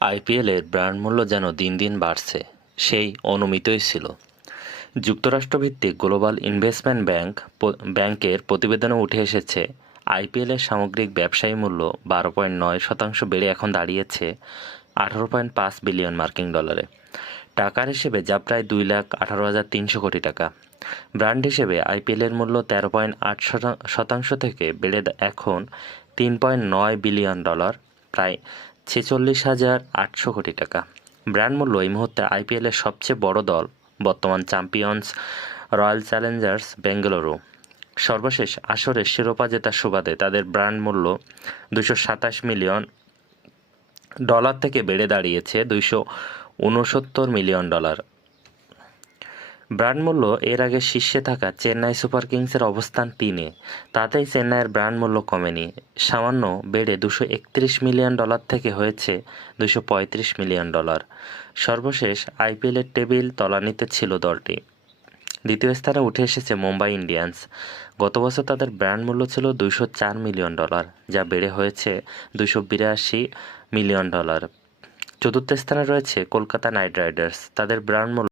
আইপিএলের ব্র্যান্ড মূল্য যেন দিন দিন বাড়ছে, সেই অনুমিতই ছিল। যুক্তরাষ্ট্রভিত্তিক গ্লোবাল ইনভেস্টমেন্ট ব্যাংকের প্রতিবেদনে উঠে এসেছে, আইপিএলের সামগ্রিক ব্যবসায়ী মূল্য 12.9% বেড়ে এখন দাঁড়িয়েছে 18.5 বিলিয়ন মার্কিন ডলারে। টাকার হিসেবে যা প্রায় 2,18,300 কোটি টাকা। ব্র্যান্ড হিসেবে আইপিএলের মূল্য 13.8% থেকে বেড়ে এখন 3.9 বিলিয়ন ডলার, প্রায় 46,800 কোটি টাকা। ব্র্যান্ড মূল্য এই মুহূর্তে আইপিএলের সবচেয়ে বড় দল বর্তমান চ্যাম্পিয়ন্স রয়্যাল চ্যালেঞ্জার্স বেঙ্গালুরু। সর্বশেষ আসরের শিরোপা জেতার সুবাদে তাদের ব্র্যান্ড মূল্য 227 মিলিয়ন ডলার থেকে বেড়ে দাঁড়িয়েছে 269 মিলিয়ন ডলার। ব্র্যান্ড মূল্য এর আগে শীর্ষে থাকা চেন্নাই সুপার কিংসের অবস্থান 3-এ, তাতেই চেন্নাইয়ের ব্র্যান্ড মূল্য কমেনি, সামান্য বেড়ে 231 মিলিয়ন ডলার থেকে হয়েছে 235 মিলিয়ন ডলার। সর্বশেষ আইপিএলের টেবিল তলানিতে ছিল দলটি। দ্বিতীয় স্থানে উঠে এসেছে মুম্বাই ইন্ডিয়ান্স। গত বছর তাদের ব্র্যান্ড মূল্য ছিল 204 মিলিয়ন ডলার, যা বেড়ে হয়েছে 282 মিলিয়ন ডলার। চতুর্থ স্থানে রয়েছে কলকাতা নাইট রাইডার্স। তাদের ব্র্যান্ড মূল্য